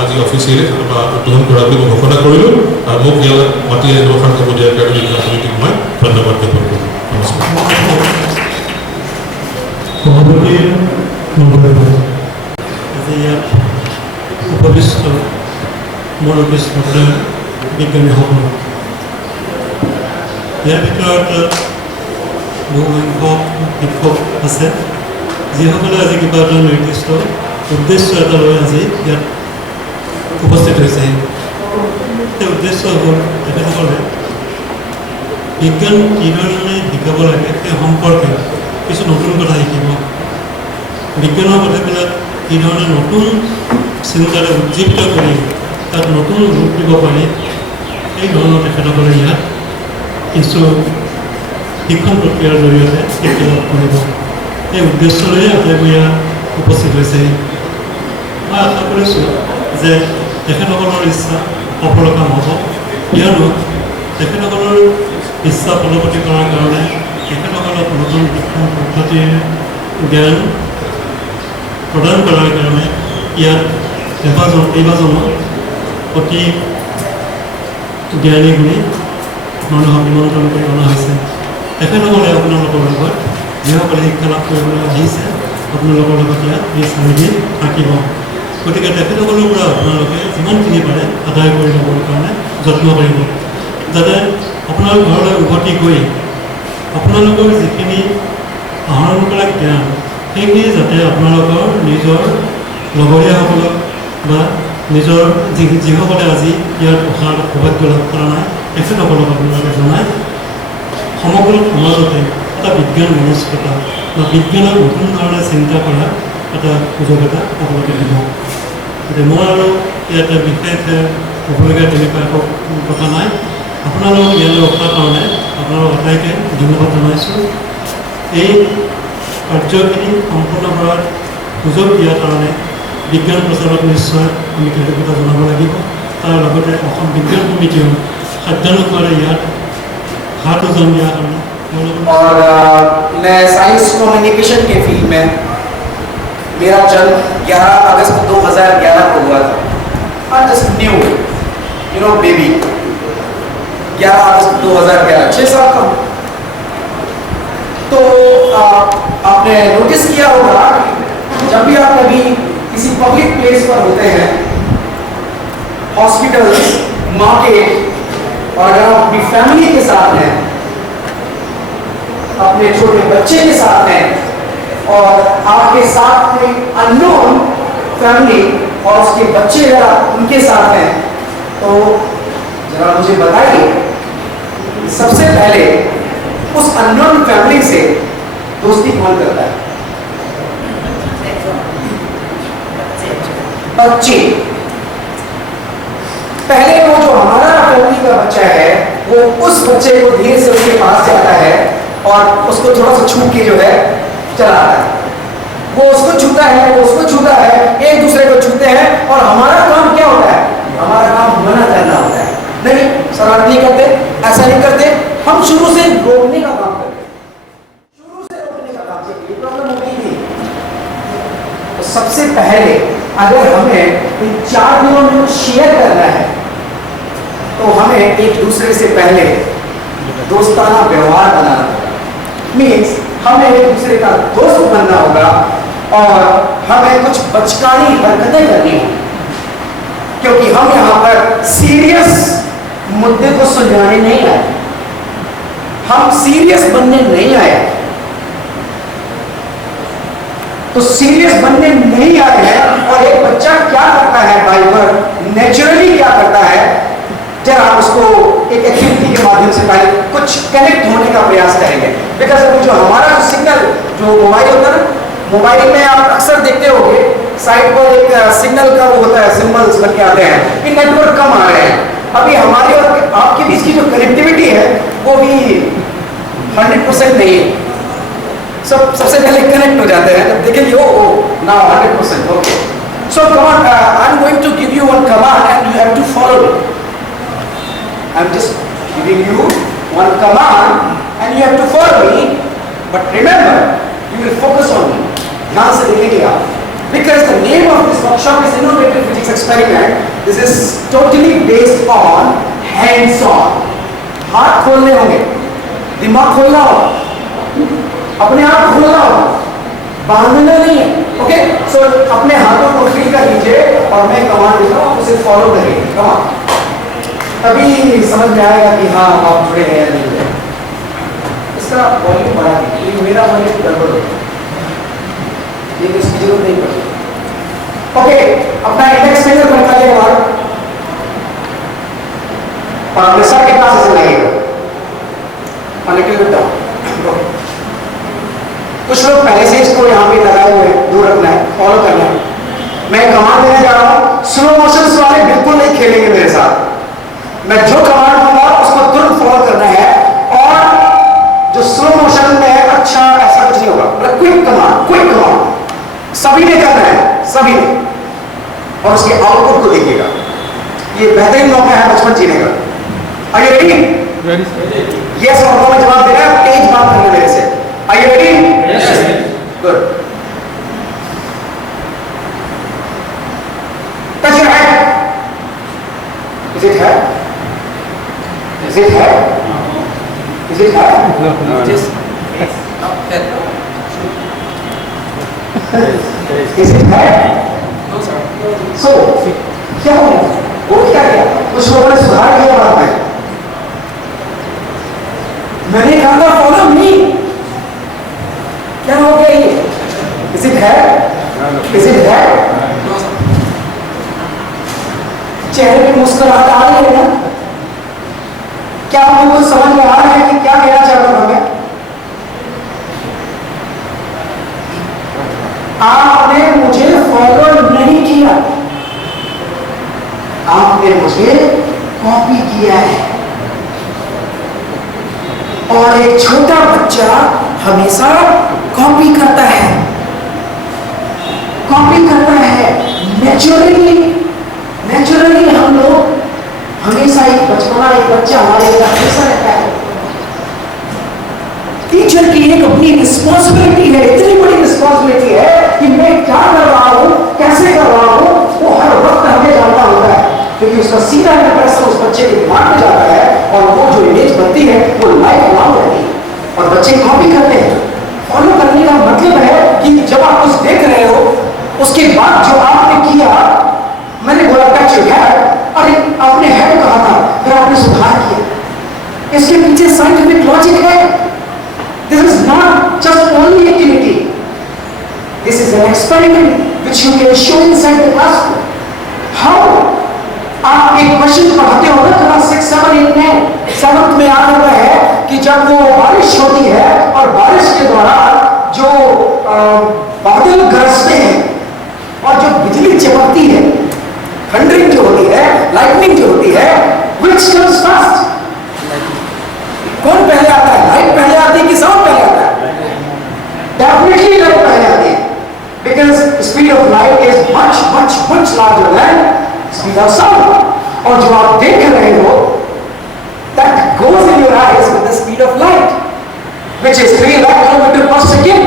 আজি অফিচিয়েলি উদ্বোধন কৰাৰ বুলি মই ঘোষণা কৰিলোঁ। আৰু মোক ইয়াত মাতি আনি দৰ্শন কৰিব দিয়াৰ কাৰণে বিজ্ঞান সমিতিক মই ধন্যবাদ জ্ঞাপন কৰোঁ। নমস্কাৰ। আজি ইয়াত উপবিষ্ট মুৰব্বী শ্ৰদ্ধাৰ বিজ্ঞানীসকল, ইয়াৰ ভিতৰত বহুসংখ্যক শিক্ষক আছে, যিসকলে আজি কিবা এটা নিৰ্দিষ্ট উদ্দেশ্য এটা লৈ আজি ইয়াত উপস্থিত হৈছে। সেই উদ্দেশ্য হ'ল তেখেতসকলে বিজ্ঞান কিধৰণে শিকাব লাগে সেই সম্পৰ্কে কিছু নতুন কথা শিকিব। বিজ্ঞানৰ কথাবিলাক কিধৰণে নতুন চিন্তাৰে উজ্জীৱিত কৰি তাক নতুন ৰূপ দিব পাৰি, সেই ধৰণৰ তেখেতসকলে ইয়াত কিছু শিক্ষণ প্ৰক্ৰিয়াৰ জৰিয়তে শিক্ষা লাভ কৰিব। এই উদ্দেশ্য লৈ আটাইবোৰ ইয়াত উপস্থিত হৈছে। মই আশা কৰিছোঁ যে তেখেতসকলৰ ইচ্ছা সফলকাম হ'ব, কিয়নো তেখেতসকলৰ ইচ্ছা ফলৱতী কৰাৰ কাৰণে তেখেতসকলক নতুন শিক্ষণ পদ্ধতিৰ জ্ঞান প্ৰদান কৰাৰ কাৰণে ইয়াত কেইবাজনো অতি জ্ঞানী গুণী মানুহক নিমন্ত্ৰণ কৰি অনা হৈছে। তেখেতসকলে আপোনালোকৰ লগত যিসকলে শিক্ষা লাভ কৰিবলৈ আহিছে, আপোনালোকৰ লগত ইয়াত এই 4 দিন থাকিব। গতিকে তেখেতসকলৰ পৰা আপোনালোকে যিমানখিনি পাৰে আদায় কৰি ল'বৰ কাৰণে যত্ন কৰিব, যাতে আপোনাৰ ঘৰলৈ উভতি গৈ আপোনালোকৰ যিখিনি আহৰণ কৰা জ্ঞান, সেইখিনি যাতে আপোনালোকৰ নিজৰ লগৰীয়াসকলক বা নিজৰ যিসকলে আজি ইয়াত অহাৰ সৌভাগ্য লাভ কৰা নাই, তেখেতসকলক আপোনালোকে জনাই সমগ্ৰ সমাজতে এটা বিজ্ঞান মনস্কতা বা বিজ্ঞানৰ নতুন ধৰণে চিন্তা কৰা এটা সুযোগ এটা আপোনালোকে দিব। গতিকে মই আৰু ইয়াতে বিশেষ ক'বলগীয়া তেনেকুৱা একো কথা নাই। আপোনালোকক ইয়ালৈ ৰখাৰ কাৰণে আপোনালোক আটাইকে ধন্যবাদ জনাইছোঁ। এই কাৰ্যখিনি সম্পূৰ্ণ কৰাৰ সুযোগ দিয়াৰ কাৰণে বিজ্ঞান প্ৰচাৰক নিশ্চয় আমি কৃতজ্ঞতা জনাব লাগিব। তাৰ লগতে অসম বিজ্ঞান কমিটিও খাদ্যানুসাৰে ইয়াত हाथ उजान दिया करना। और मैं साइंस कम्युनिकेशन के फील्ड में मेरा जन्म 11 अगस्त 2011 को हुआ था। I just new you know baby 11 अगस्त 2011 6 साल का। तो आपने नोटिस किया होगा जब भी आप कभी किसी पब्लिक प्लेस पर होते हैं, हॉस्पिटल्स, मार्केट, और अगर आप अपनी फैमिली के साथ हैं, अपने छोटे बच्चे के साथ हैं, और आपके साथ कोई अननोन फैमिली और उसके बच्चे अगर उनके साथ हैं, तो जरा मुझे बताइए सबसे पहले उस अननोन फैमिली से दोस्ती कौन करता है? बच्चे। पहले वो जो हमारा फैमिली का बच्चा है वो उस बच्चे को धीरे से उसके पास जाता है और उसको थोड़ा सा छू के जो है चलाता है। वो उसको छूता है, वो उसको छूता है, एक दूसरे को छूते हैं, और हमारा काम क्या होता है? हमारा काम मना करना होता है। नहीं सर आप नहीं करते, ऐसा नहीं करते। हम शुरू से रोकने का काम करते हैं, शुरू से रोकने का काम करते हैं। प्रॉब्लम हो गई थी। तो सबसे पहले अगर हमें इन 4 दिनों में शेयर करना है तो हमें एक दूसरे से पहले दोस्ताना व्यवहार बनाना होगा। मीन्स हमें एक दूसरे का दोस्त बनना होगा और हमें कुछ बचकानी हरकतें करनी होगी, क्योंकि हम यहाँ पर सीरियस मुद्दे को सुलझाने नहीं आए, हम सीरियस बनने नहीं आए। तो सीरियस बनने नहीं आए हैं। और एक बच्चा क्या करता है बाय बर्थ, नेचुरली क्या करता है, जरा उसको एक एक्टिविटी के माध्यम से पहले कुछ कनेक्ट होने का प्रयास करेंगे। बिकॉज अभी जो हमारा सिग्नल जो मोबाइल होता है ना, मोबाइल में आप अक्सर देखते होंगे साइड पर एक सिग्नल का वो होता है, सिंबल्स बन के आते हैं कि नेटवर्क कम आ रहे हैं। अभी हमारे और आपके बीच की जो कनेक्टिविटी है वो भी 100% नहीं है। सबसे पहले कनेक्ट हो जाते हैं, जब देखेंगे oh now 100%। Okay, so come on, I am going to give you one command and you have to follow it. I'm just giving you one command and you have to follow me, but remember you will focus on me. ध्यान से देखेंगे आप, because the name of this workshop is innovative physics experiment. This is totally based on hands on. हाथ खोलने होंगे, दिमाग खोलना होगा, अपने आप खोलना होगा, बांधना नहीं है। ओके, सो अपने हाथों को फ्री कर लीजिए और मैं कमांड देता हूँ, उसे फॉलो करिए। कमांड तभी समझ में आएगा कि हाँ आप जुड़े हैं या नहीं जुड़े। इसका वॉल्यूम बढ़ा दीजिए, मेरा वॉल्यूम गड़बड़ होता है, लेकिन इसकी जरूरत नहीं पड़ती। ओके, अपना इंडेक्स फिंगर निकालिए बाहर और अपने सर के पास ऐसे लगेगा और निकल बेटा। कुछ लोग पहले से इसको यहाँ पे लगाए हुए दूर रखना है, फॉलो करना है। मैं कमांड देने जा रहा हूँ, स्लो मोशन वाले बिल्कुल नहीं खेलेंगे मेरे साथ। मैं जो कमांड दूंगा उसको तुरंत फॉलो करना है, और जो स्लो मोशन में है अच्छा ऐसा कुछ नहीं होगा, मतलब क्विक कमांड सभी ने करना है, सभी ने, और उसके आउटपुट को देखिएगा। ये बेहतरीन मौका है बचपन जीने का। Are you ready? यस और नो में जवाब देना है, तेज बात करना मेरे से। Are you ready? Yes. Good. Touch your hand. Is it है? Is it hard? Is it hard? No. Just Is it hard? No, sir. So, क्या हो गया? वो क्या किया? कुछ लोगों ने सुधार किया बात में। मैंने कहा था फॉलो मी। क्या हो गया ये? Is it hard? Is it hard? No, sir. चेहरे पे मुस्कुराहट आ रही है ना? क्या आप लोगों को समझ में आ रहा है कि क्या कहना चाहता हूं मैं? आपने मुझे फॉलो नहीं किया, आपने मुझे कॉपी किया है। और एक छोटा बच्चा हमेशा कॉपी करता है, नेचुरली हम लोग हमेशा एक बचपना, एक बच्चा हमारे अंदर हमेशा रहता है। टीचर की एक अपनी रिस्पॉन्सिबिलिटी है, इतनी बड़ी रिस्पॉन्सिबिलिटी है कि मैं क्या कर रहा हूं, कैसे कर रहा हूं, वो हर वक्त हमें जानना होता है, क्योंकि उसका सीधा इंप्रेशन उस बच्चे के दिमाग में जाता है और वो जो इमेज बनती है वो लाइफ लॉन्ग रहती है। और बच्चे कॉपी करते हैं। फॉलो करने का मतलब है कि जब आप कुछ देख रहे हो, उसके बाद जो आपने किया, मैंने बोला टच योर हेड, और आपने हेड कहा था, फिर आपने सुधार किया। इसके पीछे साइंटिफिक लॉजिक है। This is not just only activity, this is an experiment which you can show inside the classroom. How आप एक क्वेश्चन पढ़ाते हो ना क्लास 6, 7, 8 में, 7th में याद होता है कि जब वो बारिश होती है और बारिश के दौरान जो बादल गरजते हैं और जो बिजली चमकती है, थंडरिंग जो होती है, लाइटनिंग जो होती है, which comes first? कौन पहले आता है? लाइट पहले आती है कि साउंड पहले आता है? डेफिनेटली लाइट पहले आती है, because speed of light is much larger than speed of sound. और जो आप देख रहे हो, that goes in your eyes with the speed of light, which is 3 lakh kilometer per second.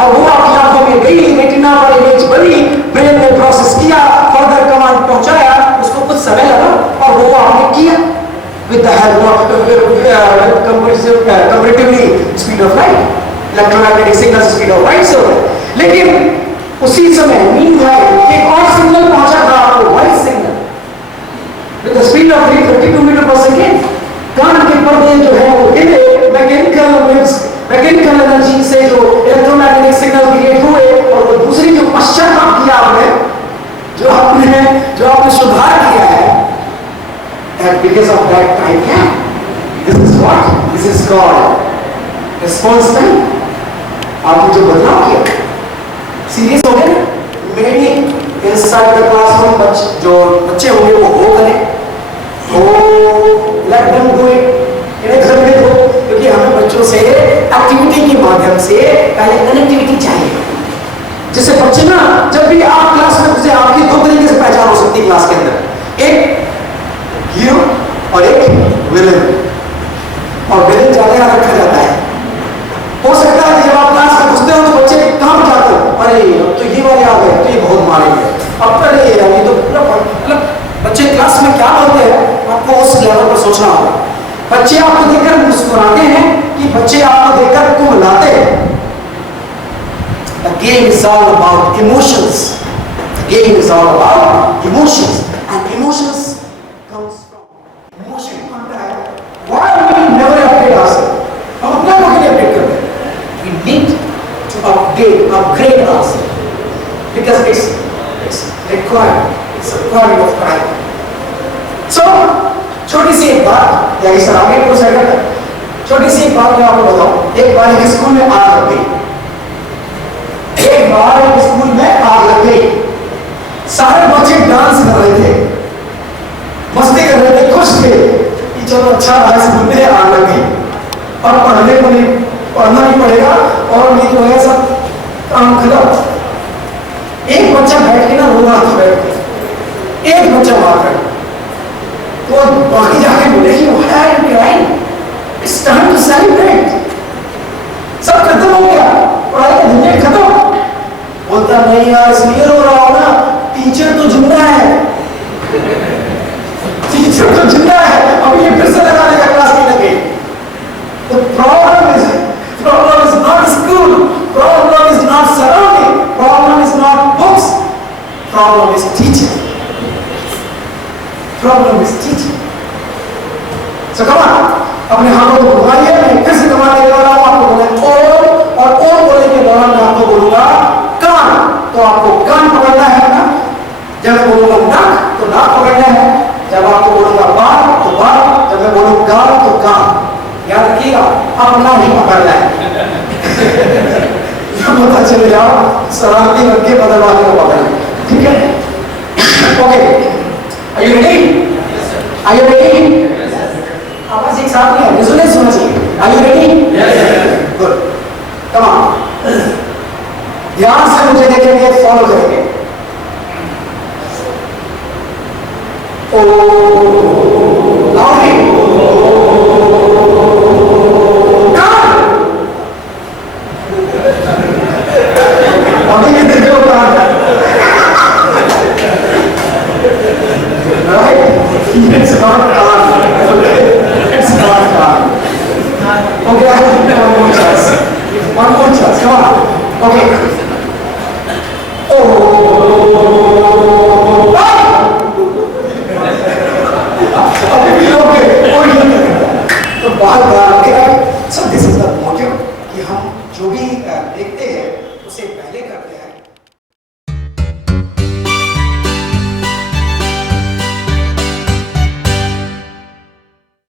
और वो आपकी आंखों में गई, रेटिना पर इमेज बनी, ब्रेन ने प्रोसेस किया, फर्दर कमांड पहुंचाया, उसको कुछ समय लगा और वो आपने किया with the help of comparatively speed of light, electromagnetic signals speed of light से हो गए। लेकिन उसी समय meanwhile एक और सिग्नल पहुंचा था आपको, voice signal with the speed of 332 metre पर सेकेंड। कान के पर्दे जो है वो हिले, मैकेनिकल एनर्जी से जो इलेक्ट्रोमैग्नेटिक सिग्नल क्रिएट हुए, और वो दूसरी जो पश्चाताप किया आपने, जो आपने सुधार किया है, that because of that time gap, this is what? This is called response time. आपने जो बदलाव किया, सीरियस हो गए, मेरी inside the classroom जो बच्चे होंगे वो हो करें, तो let them do it, इन्हें घर में दो, क्योंकि हमें बच्चों से एक्टिविटी के माध्यम से पहले कनेक्टिविटी चाहिए, जिससे बच्चे ना जब भी आप क्लास में घुसे, आपकी 2 तरीके से पहचान हो सकती है क्लास के अंदर, एक हीरो और एक विलेन, और विलेन ज्यादा याद रखा जाता है। हो सकता है कि जब आप क्लास में घुसते हो तो बच्चे काम जाते हो, अरे अब तो ये वाले आ गए, तो ये बहुत मारेंगे, अब तो नहीं, ये तो पूरा मतलब बच्चे क्लास में क्या बोलते हैं आपको उस लेवल पर सोचना होगा। बच्चे आपको देखकर मुस्कुराते हैं कि बच्चे आपको देखकर कुमलाते हैं। The game is all about emotions. The game is all about emotions, and emotions comes from emotion. Why we never upgrade ourselves? हम अपने को के लिए अपडेट करते हैं। We need to upgrade ourselves because it's required. It's a requirement of time. So छोटी सी एक बात, या इस आगे को सेकंड, छोटी सी एक बात मैं आपको बताऊं। एक बार एक स्कूल में आग लग गई, सारे बच्चे डांस कर रहे थे, मस्ती कर रहे थे, खुश थे कि चलो अच्छा रहा, स्कूल में आग लग गई, और पढ़ना नहीं पड़ेगा और नहीं तो है सब काम खत्म। एक बच्चा बैठ के ना रो रहा था, बैठ के एक बच्चा मार, तो बाकी जाके बोले कि what are you crying, it's time to celebrate, सब खत्म हो गया, पढ़ाई का झंझट खत्म। बोलता नहीं यार इसलिए रो रहा हो ना, टीचर तो जिंदा है, टीचर तो जिंदा है, अब ये फिर से लगा देगा क्लास नहीं लगे। The problem is not school, problem is not surrounding, problem is not books, problem is teaching. Problem is teaching. So come on, अपने हाथों को घुमाइए, मैं फिर से घुमाने के दौरान आपको बोले और बोलने के दौरान मैं आपको बोलूंगा कान, तो आपको कान पकड़ना है ना, जब मैं बोलूंगा नाक तो नाक पकड़ना है, जब आपको बोलूंगा बाल तो बाल, जब मैं बोलूंगा गाल तो गाल, याद रखिएगा अपना ही पकड़ना है। पता चले जाओ शरारती लड़के बदलवाने को पकड़ना, ठीक है? Okay, are you ready? Are you ready? आवाज एक साथ नहीं है, रेजोनेंस होना चाहिए। Are you ready? Yes. Good. Come on. ध्यान से मुझे देखेंगे, फॉलो करेंगे। ओ लाउडली अभी भी देखो कान, right? It's not can't, it's not can't. Okay, I will give one more chance. One more chance, come on. Okay. Oh. अभी भी okay. तो बात so this is the motive कि हम जो भी देखते हैं उसे पहले करते हैं।